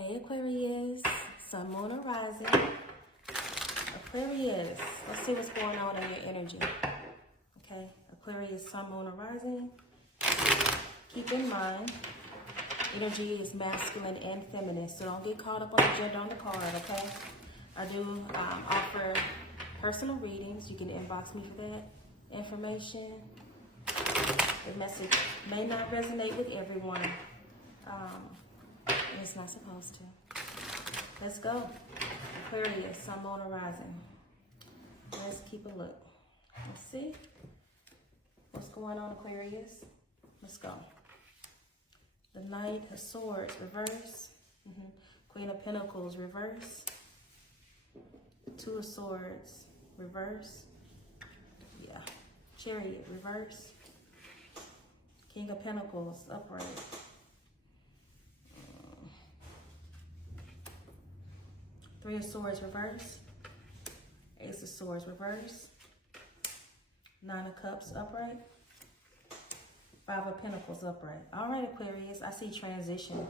Hey Aquarius, Sun, Moon, or Rising. Aquarius, let's see what's going on in your energy. Okay, Aquarius, Sun, Moon, or Rising. Keep in mind, energy is masculine and feminine, so don't get caught up on the gender on the card, okay? I do offer personal readings. You can inbox me for that information. The message may not resonate with everyone. It's not supposed to. Let's go. Aquarius, Sun, Moon, or Rising. Let's keep a look. Let's see what's going on, Aquarius. Let's go. The Knight of Swords, reverse. Queen of Pentacles, reverse. Two of Swords, reverse. Yeah. Chariot, reverse. King of Pentacles, upright. Three of Swords, reverse. Ace of Swords, reverse. Nine of Cups, upright. Five of Pentacles, upright. All right, Aquarius, I see transition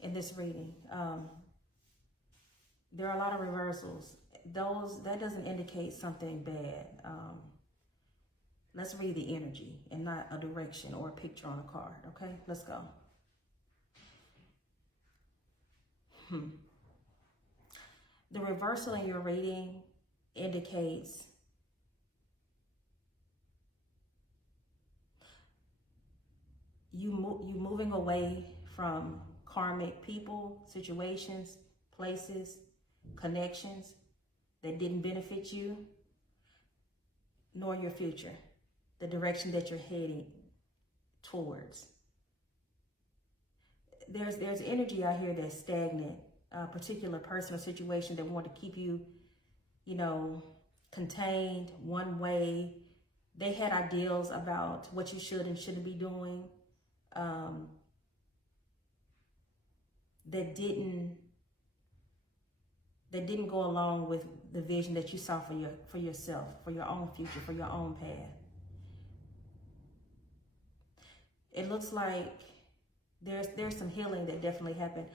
in this reading. There are a lot of reversals. That doesn't indicate something bad. Let's read the energy and not a direction or a picture on a card, okay? Let's go. The reversal in your reading indicates you moving away from karmic people, situations, places, connections that didn't benefit you, nor your future, the direction that you're heading towards. There's energy out here that's stagnant. A particular person or situation that want to keep you, contained one way. They had ideals about what you should and shouldn't be doing that didn't go along with the vision that you saw for yourself, for your own future, for your own path. It looks like there's some healing that definitely happened.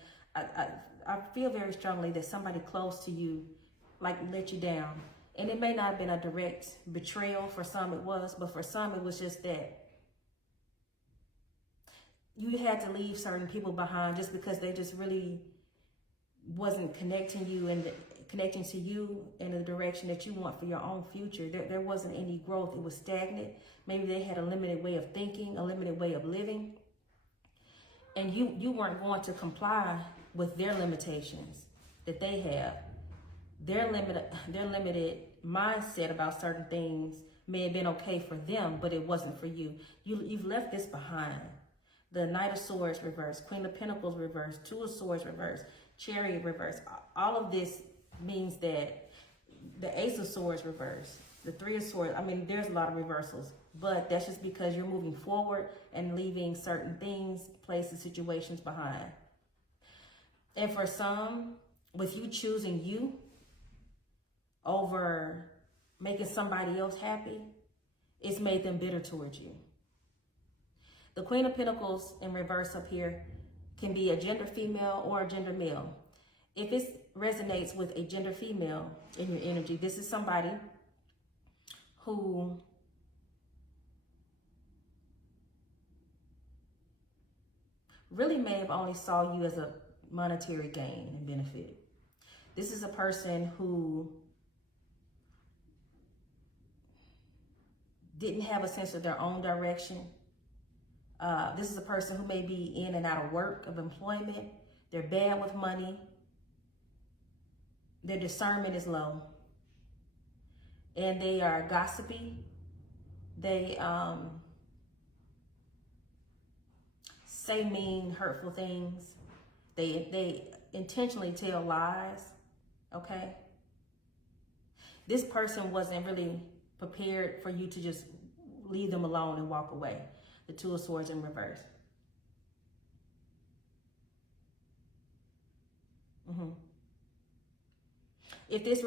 I feel very strongly that somebody close to you let you down. And it may not have been a direct betrayal. For some it was, but for some it was just that you had to leave certain people behind just because they just really wasn't connecting to you in the direction that you want for your own future. There wasn't any growth. It was stagnant. Maybe they had a limited way of thinking, a limited way of living. And you weren't going to comply with their limitations that they have. Their limited mindset about certain things may have been okay for them, but it wasn't for you. You've left this behind. The Knight of Swords reverse, Queen of Pentacles reverse, Two of Swords reverse, Chariot reverse. All of this means that the Ace of Swords reverse, the Three of Swords, there's a lot of reversals, but that's just because you're moving forward and leaving certain things, places, situations behind. And for some, with you choosing you over making somebody else happy, it's made them bitter towards you. The Queen of Pentacles in reverse up here can be a gender female or a gender male. If it resonates with a gender female in your energy, this is somebody who really may have only saw you as a monetary gain and benefit. This is a person who didn't have a sense of their own direction. This is a person who may be in and out of work, of employment. They're bad with money. Their discernment is low. And they are gossipy. They say mean, hurtful things. They intentionally tell lies, okay? This person wasn't really prepared for you to just leave them alone and walk away. The Two of Swords in reverse. If this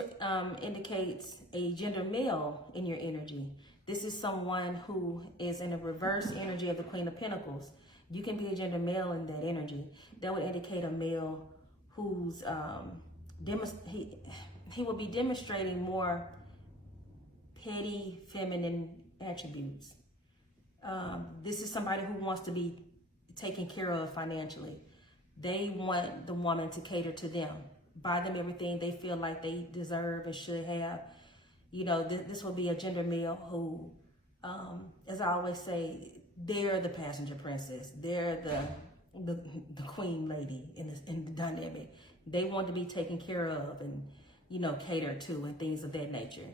indicates a gender male in your energy, this is someone who is in the reverse energy of the Queen of Pentacles. You can be a gender male in that energy. That would indicate a male who's he will be demonstrating more petty feminine attributes. This is somebody who wants to be taken care of financially. They want the woman to cater to them, buy them everything they feel like they deserve and should have. You know, this will be a gender male who, as I always say, they're the passenger princess. They're the queen lady in the dynamic. They want to be taken care of and, you know, catered to and things of that nature.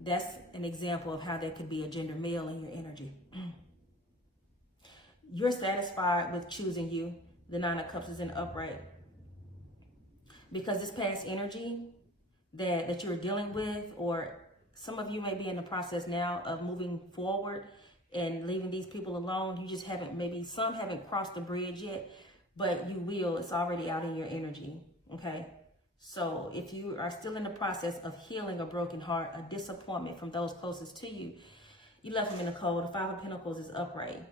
That's an example of how there could be a gender male in your energy. You're satisfied with choosing you. The Nine of Cups is in upright. Because this past energy that you're dealing with, or some of you may be in the process now of moving forward and leaving these people alone. You just haven't, maybe some haven't crossed the bridge yet, but you will. It's already out in your energy, okay? So if you are still in the process of healing a broken heart, a disappointment from those closest to you, you left them in the cold. The Five of Pentacles is upright.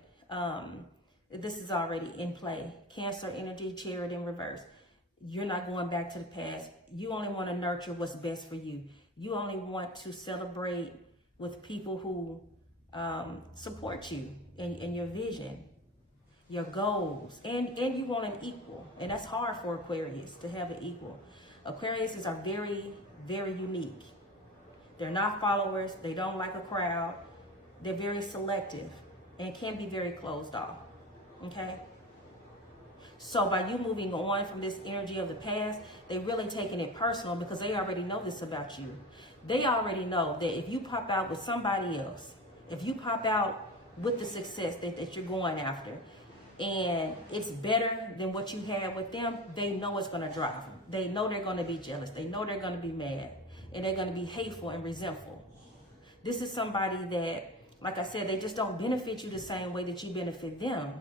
This is already in play. Cancer energy, Chariot in reverse. You're not going back to the past. You only want to nurture what's best for you. You only want to celebrate with people who support you in your vision, your goals, and you want an equal. And that's hard for Aquarius to have an equal. Aquariuses are very, very unique. They're not followers. They don't like a crowd. They're very selective and can be very closed off. Okay? So by you moving on from this energy of the past, they're really taking it personal because they already know this about you. They already know that if you pop out with somebody else, if you pop out with the success that you're going after, and it's better than what you had with them, they know it's going to drive them. They know they're going to be jealous. They know they're going to be mad, and they're going to be hateful and resentful. This is somebody that, like I said, they just don't benefit you the same way that you benefit them.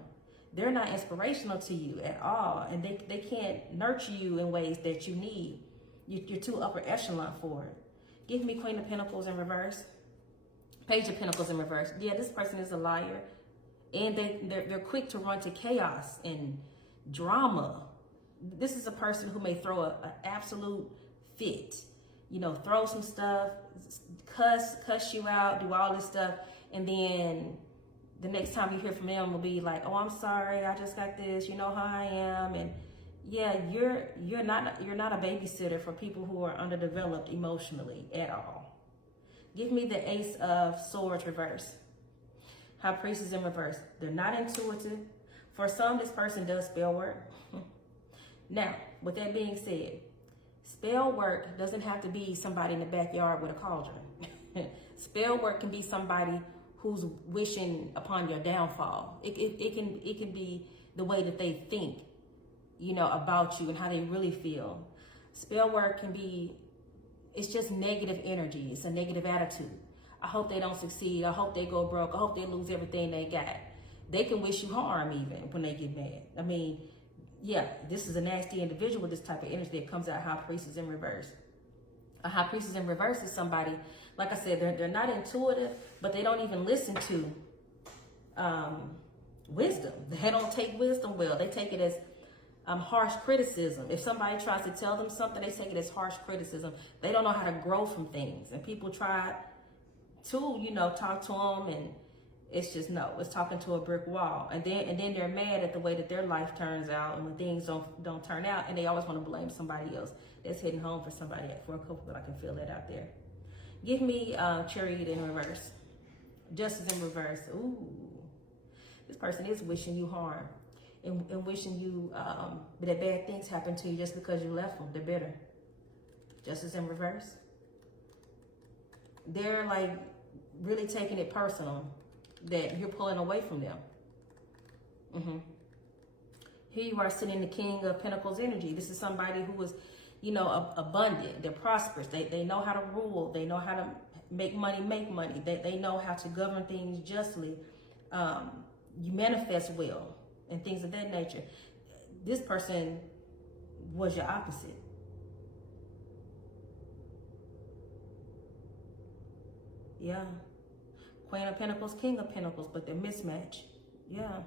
They're not inspirational to you at all, and they can't nurture you in ways that you need. You're too upper echelon for it. Give me Queen of Pentacles in reverse. Page of Pentacles in reverse. Yeah, this person is a liar, and they're quick to run to chaos and drama. This is a person who may throw an absolute fit. You know, throw some stuff, cuss you out, do all this stuff, and then the next time you hear from them will be like, "Oh, I'm sorry, I just got this. You know how I am." And yeah, you're not a babysitter for people who are underdeveloped emotionally at all. Give me the Ace of Swords reverse. High Priestess in reverse. They're not intuitive. For some, this person does spell work. Now, with that being said, spell work doesn't have to be somebody in the backyard with a cauldron. Spell work can be somebody who's wishing upon your downfall. It can be the way that they think, you know, about you and how they really feel. Spell work can be, it's just negative energy. It's a negative attitude. I hope they don't succeed. I hope they go broke. I hope they lose everything they got. They can wish you harm even when they get mad. I mean, yeah, this is a nasty individual with this type of energy that comes out High Priestess in reverse. A High Priestess in reverse is somebody, like I said, they're not intuitive, but they don't even listen to wisdom. They don't take wisdom well. They take it as harsh criticism. If somebody tries to tell them something, they take it as harsh criticism. They don't know how to grow from things. And people try to, you know, talk to them, and it's just no. It's talking to a brick wall. And then they're mad at the way that their life turns out, and when things don't turn out, and they always want to blame somebody else. That's hitting home for somebody, for a couple, but I can feel that out there. Give me Chariot in reverse. Justice in reverse. Ooh. This person is wishing you harm and wishing you that bad things happen to you just because you left them. They're bitter. Justice in reverse. They're like really taking it personal that you're pulling away from them. Here you are sitting the King of Pentacles energy. This is somebody who is, you know, abundant. They're prosperous. They know how to rule. They know how to make money. They know how to govern things justly. You manifest well and things of that nature. This person was your opposite. Yeah. Queen of Pentacles, King of Pentacles, but they're mismatched. Yeah.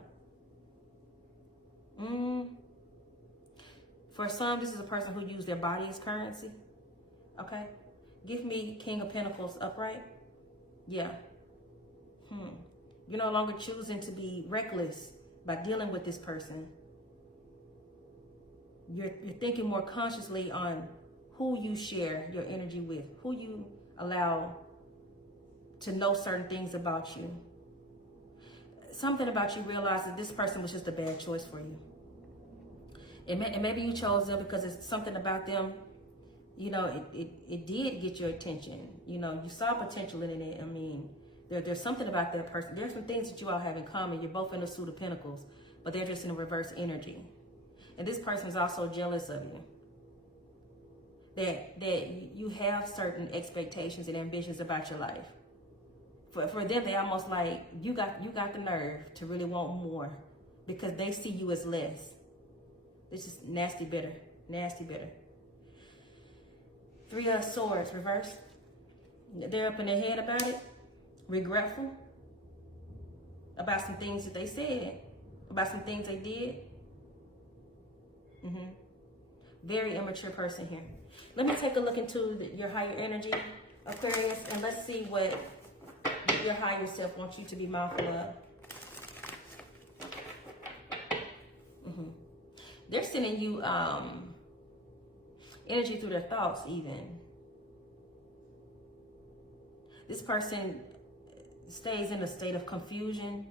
For some, this is a person who used their body as currency. Okay? Give me King of Pentacles upright. Yeah. You're no longer choosing to be reckless by dealing with this person. You're thinking more consciously on who you share your energy with, who you allow to know certain things about you. Something about you realize that this person was just a bad choice for you. And maybe you chose them because it's something about them, you know, it did get your attention. You know, you saw potential in it. I mean, there's something about that person. There's some things that you all have in common. You're both in the Suit of Pentacles, but they're just in a reverse energy. And this person is also jealous of you. That you have certain expectations and ambitions about your life. For them, they almost like, you got the nerve to really want more because they see you as less. This is nasty bitter, nasty bitter. 3 of Swords, reverse. They're up in their head about it, regretful about some things that they said, about some things they did. Very immature person here. Let me take a look into your higher energy, Aquarius, and let's see what your higher self wants you to be mindful of. They're sending you energy through their thoughts even. This person stays in a state of confusion.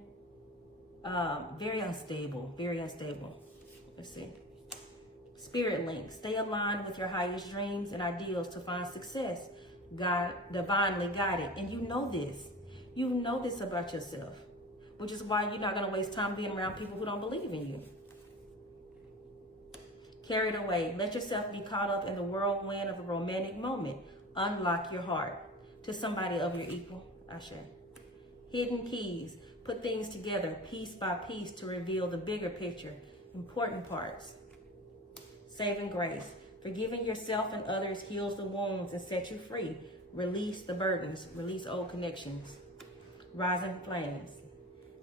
Very unstable, very unstable. Let's see. Spirit link, stay aligned with your highest dreams and ideals to find success. God, divinely guided. And you know this. You know this about yourself, which is why you're not going to waste time being around people who don't believe in you. Carried away. Let yourself be caught up in the whirlwind of a romantic moment. Unlock your heart to somebody of your equal. Ashe. Hidden keys. Put things together piece by piece to reveal the bigger picture. Important parts. Saving grace. Forgiving yourself and others heals the wounds and sets you free. Release the burdens. Release old connections. Rising flames.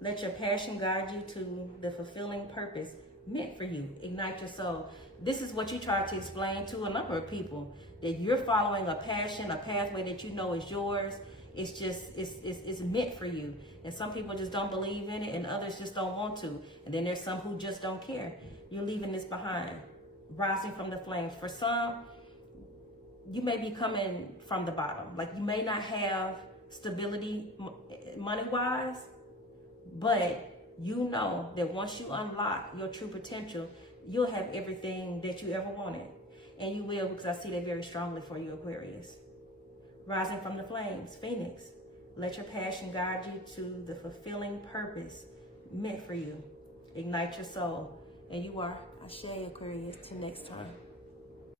Let your passion guide you to the fulfilling purpose meant for you. Ignite your soul. This is what you try to explain to a number of people, that you're following a passion, a pathway that you know is yours. It's just, it's meant for you. And some people just don't believe in it and others just don't want to. And then there's some who just don't care. You're leaving this behind. Rising from the flames. For some, you may be coming from the bottom. Like you may not have stability money-wise, but you know that once you unlock your true potential, you'll have everything that you ever wanted. And you will, because I see that very strongly for you, Aquarius. Rising from the flames, Phoenix. Let your passion guide you to the fulfilling purpose meant for you. Ignite your soul. And you are Ashe, Aquarius. Till next time.